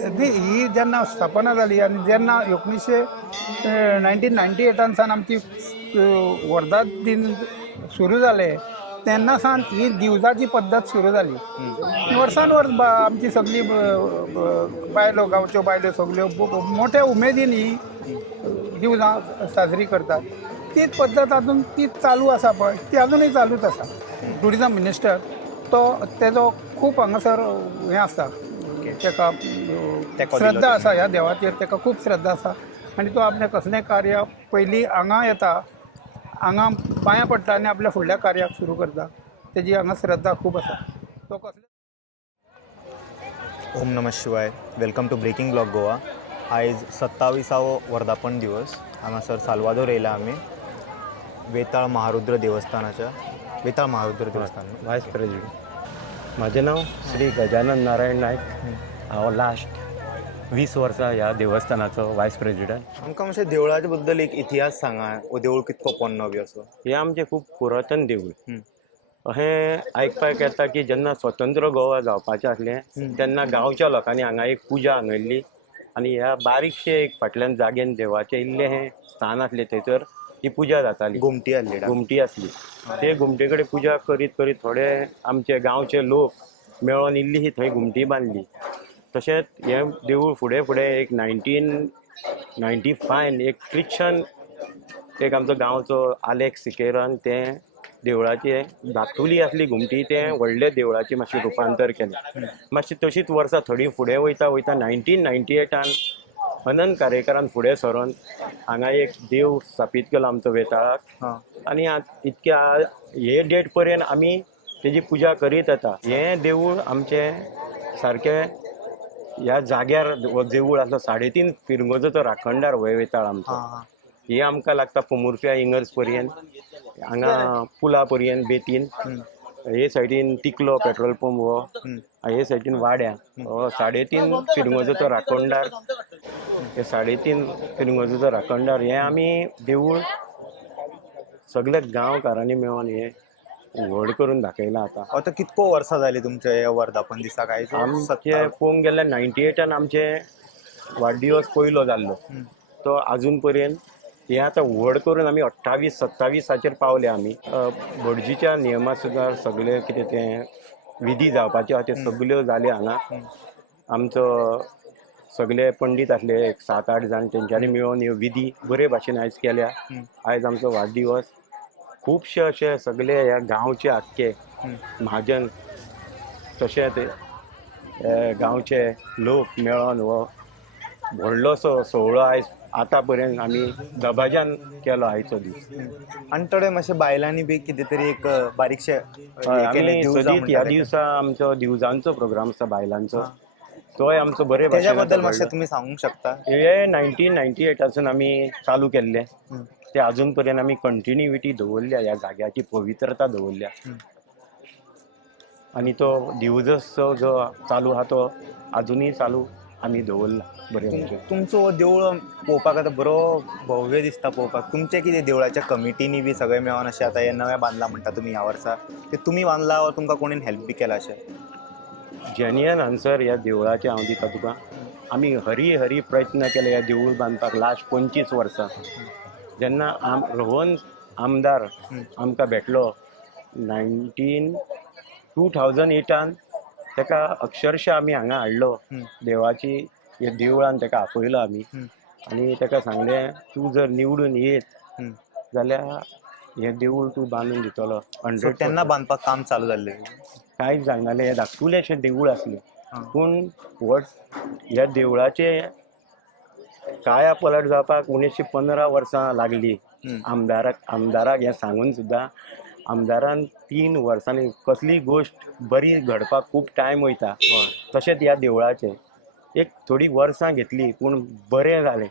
ही जेन्ना स्थापना जाली आनी जेन्ना 1998 आमची वर्धा दिन सुरू जाले तेन्ना सावन ही दिवजाची पद्दत सुरू जाली. वर्सान वर्स आमची सगळी बायलो गांवच्यो बायलो सगल्यो मोठ्या उमेदीन ही दिवजां साजरी करतात. तीच पद्दत अजून तीच चालू आसा पळय ती अजूनय चालूच आसा. टुरिजम मिनिस्टर तो तेजो खूब हांगासर हें आसा, तेका श्रद्धा आसा, ह्या देवाचेर तेका खूब श्रद्धा आसा आनी तो आपलें कसलेंय कार्य पयलीं हांगा येता, हांगा पांयां पडटा आनी आपल्या फुडल्या कार्याक सुरू करता. तेजी हांगा श्रद्धा खूब आसा. तो कसले ओम नमः शिवाय. Welcome to breaking blog Goa. आयज 27वो वर्धापन दिवस. हांगासर साल्वादोर येयला आमी वेताळ महारुद्र देवस्थानाच्या वायस प्रेसिडेंट. म्हजें नांव श्री गजानन नारायण नायक. हांव लास्ट 20 वर्सां ह्या देवस्थानाचो वायस प्रेसिडेंट. आमकां मातशें देवळाचे बद्दल एक इतिहास सांगा. हो देवूळ कितको पोन्नो बी असो? हें आमचें खूब पुरातन देवूळ. अशें आयकपाक येता की जेन्ना स्वतंत्र गोवा जावपाचें आसलें तेन्ना गांवच्या लोकांनी हांगा एक पुजा हांगयल्ली आनी ह्या बारीकशे एक फाटल्यान जागेन देवाचें इल्लें हें स्थान आसलें, थंयसर ही पुजा जाताली. घुमटी आसली. ते घुमटे कडेन पुजा करीत करीत थोडे आमचे गांवचे लोक मेळोन इल्ली ही थंय घुमटी बांदली. तशेंच हें देवूळ फुडें फुडें एक 1995 एक क्रिश्चन एक आमचो गांवचो आलेक्स सिकेरान तें देवळाची धाकटुली आसली घुमटी तें व्हडले देवळाची मातशें रुपांतर केलें. मातशी तशीच वर्सां थोडी फुडें वयता 1998 अनंत कारेकरान फुडें सरोन हांगा एक देव स्थापीत केलो आमचो वेताळाक. आनी इतक्या हे डेट पर्यंत आमी तेजी पुजा करीत येता. हें देवूळ आमचें सारकें ह्या जाग्यार हो देवूळ आसलो 3.5 फिरंगोचो राखणदार हो वेताळ आमचो. ही आमकां लागता पोमुर्फे इंगर्ज पर्यंत, हांगा पुला पर्यंत बेतीन. हे सायडीन तिकलो पेट्रोल पंप हो, हे सायडीन वाड्या हो 3.5 फिरंगोचो राखणदार. हे 3.5 फिरंगोचो राखणदार हें आमी देवूळ सगळ्या गांवकारांनी मेळोन हे व्हड करून दाखयला आतां. आतां कितको वर्सां जाली तुमच्या ह्या वर्धापन दिसाक? आयज आमचे पळोवंक गेल्यार 98 आमचे वाडदिवस पयलो जाल्लो तो अजून पर्यंत. हे आतां व्हड करून आमी 28-27 पावले आमी. भटजीच्या नियमा सुद्दां सगळे कितें तें विधी जावपाच्यो आहा त्यो सगल्यो जाल्यो हांगा. आमचो सगळे पंडीत आसले एक 7-8 जाण, तेंच्यांनी मेळोन ह्यो विधी बरे भाशेन आयज केल्या. आयज आमचो वाडदिवस. खुबशे अशे सगळे ह्या गांवचे आख्खे महाजन तशेंच गांवचे लोक मेळोन हो व्हडलोसो सोहळो आयज आतां पर्यंत आमी दबाज्यान केलो आयचो दीस. आनी थोडे मातशे बायलांनी बी कितें तरी एक बारीकशे आमी सदीत ह्या दिवसा आमचो दिवजांचो प्रोग्राम आसता बायलांचो, तोय आमचो बरे भाशेन. तेज्या बद्दल मातशें तुमी सांगूंक शकता? हे 1998 आमी चालू केल्ले. ते अजून पर्यंत आमी कंटिन्युइटी दवरल्या, ह्या जाग्याची पवित्रता दवरल्या. आनी तो दिवजोत्सव जो चालू आहा तो अजुनूय चालू आमी दवरला बरे भशेन. तुमचो देवूळ पळोवपाक आतां बरो भव्य दिसता पळोवपाक. तुमचे कितें देवळाच्या कमिटीनी बी सगळे मेळोन अशें आतां हे नवें बांदलां म्हणटा तुमी ह्या वर्सा, ते तुमी बांदला वा तुमकां कोणीन हेल्प बी केला अशें? जेन्युइन आन्सर ह्या देवळाचे हांव दिता तुका. आमी हरी प्रयत्न केले ह्या देवूळ बांदपाक लास्ट 25 वर्सां. जेन्ना रोहन आमदार आमकां भेटलो 2008 तेका अक्षरशा आमी हांगा हाडलो. देवाची हे देवळान तेका आपयलो आमी आनी तेका सांगलें तूं जर निवडून येत जाल्यार हें देवूळ तूं बांदून दितलो 100%. तेन्ना बांदपाक काम चालू जाल्लें? कांयच जायनासलें. हें धाकटुलेंशें देवूळ आसलें पूण ह्या देवळाचे काया पलट जावपाक 1915 वर्सां लागली. आमदाराक हें सांगून सुद्दां आमदारान 3 वर्सांनी कसलीय गोश्ट बरी घडपाक खूब टायम वयता. तशेंच ह्या देवळाचें एक थोडी वर्सां घेतली पूण बरें जालें.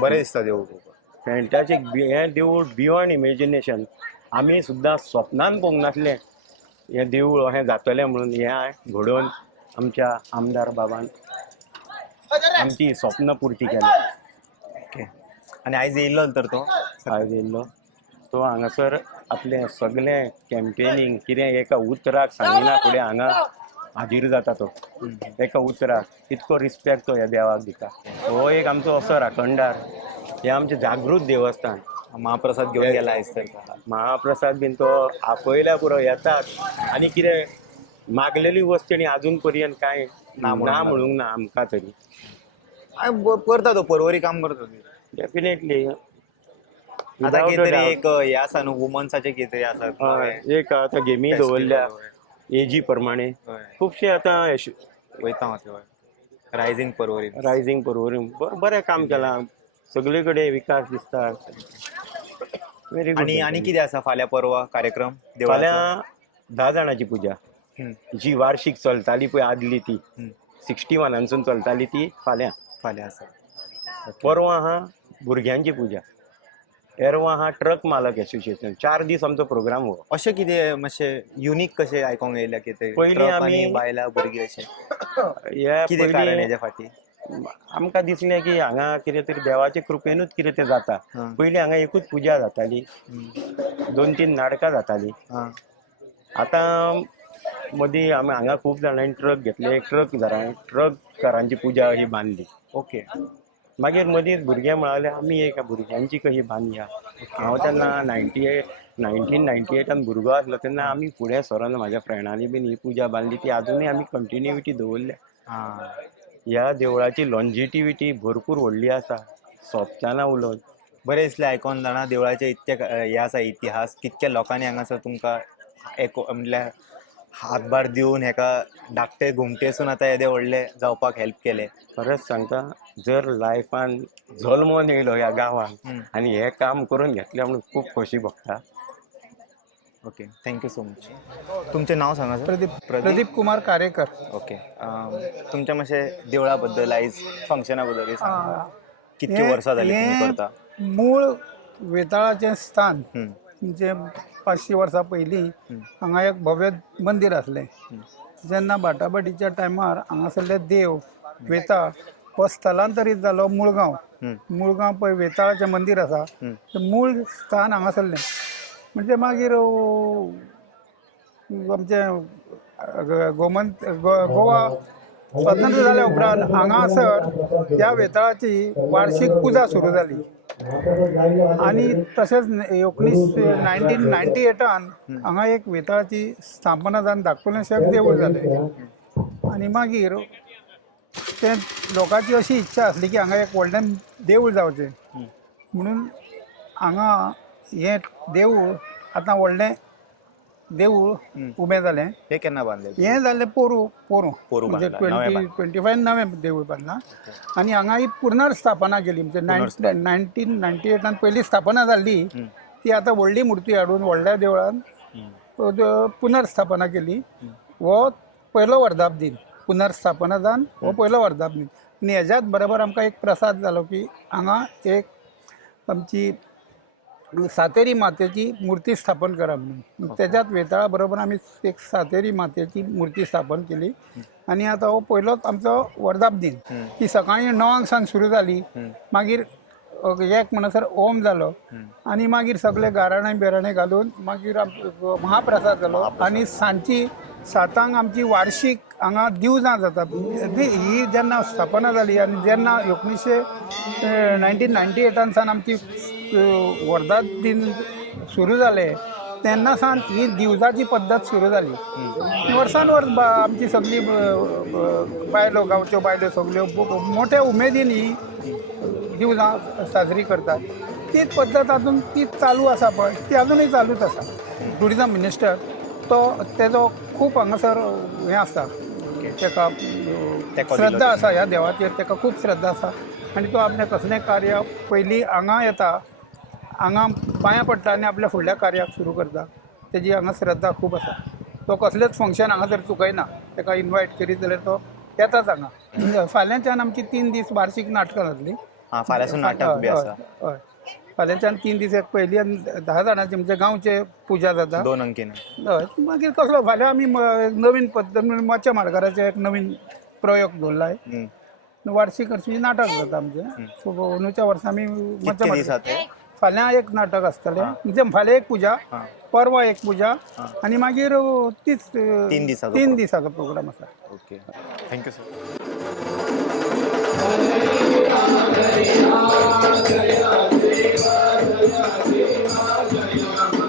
बरें दिसता देवूळ पळोवपाक. फॅन्टास्टीक. हें देवूळ बियॉन्ड इमेजिनेशन. आमी सुद्दां स्वप्नान पळोवंक नासलें हें देवूळ अशें जातलें म्हणून. हें घडोवन आमच्या आमदार बाबान आमची स्वप्न पुर्ती केली. ओके. आनी आयज येयल्लो तर तो? आयज येयल्लो तो हांगासर आपलें सगळें कॅम्पेनींग कितें एका उतराक सांगिना फुडें हांगा हाजीर जाता तो एका उतराक इतको रिस्पेक्ट तो ह्या देवाक दिता. हो एक आमचो असो राखणदार. हे आमचें जागृत देवस्थान. महाप्रसाद घेऊन गेला आहेस तर महाप्रसाद बीन तो आपयल्या पुरो येतात आनी कितें मागलेली वस्तींनी अजून पर्यंत काय ना म्हणूंक ना आमकां तरी. करता तो परवरी काम करता तो. डेफिनेटली. आता कितेतरी एक हे आसा न्हू वुमन्साचे कितेतरी आसा एक आता गेमी दवरल्या एजी प्रमाणे खुबशे आता वयता हांव रायझिंग परवरी रायझिंग परवरी बरें काम केलां. सगळे कडेन विकास दिसता. Very good. आणि कितें आसा फाल्यां परवा कार्यक्रम देवळाचो? फाल्यां 10 जाणांची पुजा जी वार्षिक चलताली पळय आदली ती 61 चलताली ती फाल्यां आसा. परवा आहा भुरग्यांची पुजा. एरवा आहा ट्रक मालक एसोसिएशन. 4 दीस आमचो प्रोग्राम हो. अशें कितें मातशें युनीक कशें आयकोंक येयल्या कितें पयलीं आमी बायलां भुरगीं अशें ह्या कितें कारण हेच्या फाटीं? आमकां दिसलें की हांगा कितें तरी देवाचे कृपेनूच कितें तें जाता. पयलीं हांगा एकूच पुजा जाताली. 2-3 नाटकां जाताली. आतां मदीं आमी हांगा खूब जाणांनी ट्रक घेतले. ट्रककारांची पुजा ही बांदली. ओके. मागीर मदींच भुरगे म्हणाले आमी एक भुरग्यांची कशी बांदया. हांव तेन्ना 1998 भुरगो आसलो तेन्ना आमी फुडें सरोन म्हाज्या फ्रेंडांनी बीन ही पुजा बांदली. ती अजुनूय आमी कंटिन्युटी दवरल्या. ह्या देवळाची लॉन्जिटिविटी भरपूर व्हडली आसा. सोंपच्याना उलोवन. बरें दिसलें आयकोन जाणा देवळाचे इतके हे आसा इतिहास कितक्या लोकांनी हांगासर तुमकां म्हणल्यार हातभार दिवन हेका धाकटे घुमटेसून आतां येदे व्हडले जावपाक हेल्प केले. खरेंच सांगता जर लायफान जल्मोन येयलो ह्या गांवान आनी हें काम करून घेतलें म्हणून खूब खोशी भोगता. Okay, thank you so much. तुमचें नांव सांगा सर. प्रदीप कुमार कारेकर. ओके. तुमच्या मातशें देवळा बद्दल आयज फंक्शना बद्दल कितकी वर्सां जाली तुम्ही करता? मूळ वेताळाचें स्थान म्हणजे 500 वर्सां पयलीं हांगा एक भव्य मंदिर आसलें. जेन्ना बाटाबाटीच्या टायमार हांगासरले देव वेताळ हो स्थलांतरीत जालो मुळगांव. मुळगांव पळय वेताळाचें मंदिर आसा तें मूळ स्थान हांगासरलें. म्हणजे मागीर आमचें गोवा स्वतंत्र जाल्या उपरांत हांगासर ह्या वेताळाची वार्षिक पुजा सुरू जाली. आणि तशेंच 1998 हांगा एक वेताळाची स्थापना जावन धाकटुलेंशें देवूळ जालें. आनी मागीर ते लोकांची अशी इच्छा आसली की हांगा एक व्हडलें देवूळ जावचें म्हणून हांगा हें देवूळ आतां व्हडलें देवूळ उबें जालें. हें केन्ना बांदलें? हें जाल्लें पोरू म्हणजे 25 नवें देवूळ बांदलां. आनी हांगा ही पुनर्स्थापना केली. म्हणजे 1998 पयली स्थापना जाल्ली ती आतां व्हडली मुर्ती हाडून व्हडल्या देवळान पुनर्स्थापना केली. हो पयलो वर्धाप दिन. पुनर्स्थापना जावन हो पयलो वर्धाप दिन. आनी हेज्याच बरोबर आमकां एक प्रसाद जालो की हांगा एक आमची सातेरी मातेची मूर्ती स्थापन करप म्हणून. तेज्यात वेताळा बरोबर आमी एक सातेरी मातेची मूर्ती स्थापन केली. आनी आतां हो पयलोच आमचो वर्धाप दिन. ती सकाळीं 9 सावन सुरू जाली. मागीर एक म्हणसर ओम जालो आनी मागीर सगळे गाराणे बिराणे घालून मागीर महाप्रसाद जालो. आनी सांजची 7 आमची वार्षिक हांगा दिवजां जातात. ही जेन्ना स्थापना जाली आनी जेन्ना 1998 सावन आमची वर्धाप दिन सुरू जालें तेन्ना सावन ही दिवजाची पद्दत सुरू जाली. वर्सान वर्स आमची सगळी बायलो गांवच्यो बायलो सगळ्यो मोठ्या उमेदीन ही दिवजां साजरी करतात. तीच पद्दत अजून तीच चालू आसा पळय ती अजुनूय चालूच आसा. टुरिजम मिनिस्टर तेजो खूब हांगासर हें आसा. तेका श्रद्धा आसा ह्या देवाचेर. तेका खूब श्रद्धा आसा आनी तो आपलें कसलें कार्य पयलीं हांगा येता हांगा पांयां पडटा आनी आपल्या फुडल्या कार्याक सुरू करता. तेजी हांगा श्रद्धा खूब आसा. तो कसलेंच फंक्शन हांगासर चुकयना. तेका इनवायट करीत जाल्यार तो येताच हांगा. फाल्यांच्यान आमची 3 दीस वार्षिक नाटकां जातलीं. फाल्यांसून नाटक बी आसा. हय फाल्यांच्यान 3 दीस एक पयली 10 जाणांची म्हणजे गांवचे पुजा जाता 2 अंकीन. हय. मागीर कसलो फाल्यां आमी नवीन पद्दत मच्छा माडकाराचे एक नवीन प्रयोग दवरलाय. वार्षिक हरशीं नाटक जाता आमचें. अंदूच्या वर्सा आमी मच्छा फाल्यां एक नाटक आसतलें म्हणजे फाल्यां एक पुजा, हां परवा एक पुजा आनी मागीर तीच तीन दिसाचो तीन दिसाचो प्रोग्राम आसा. Okay thank you sir. जय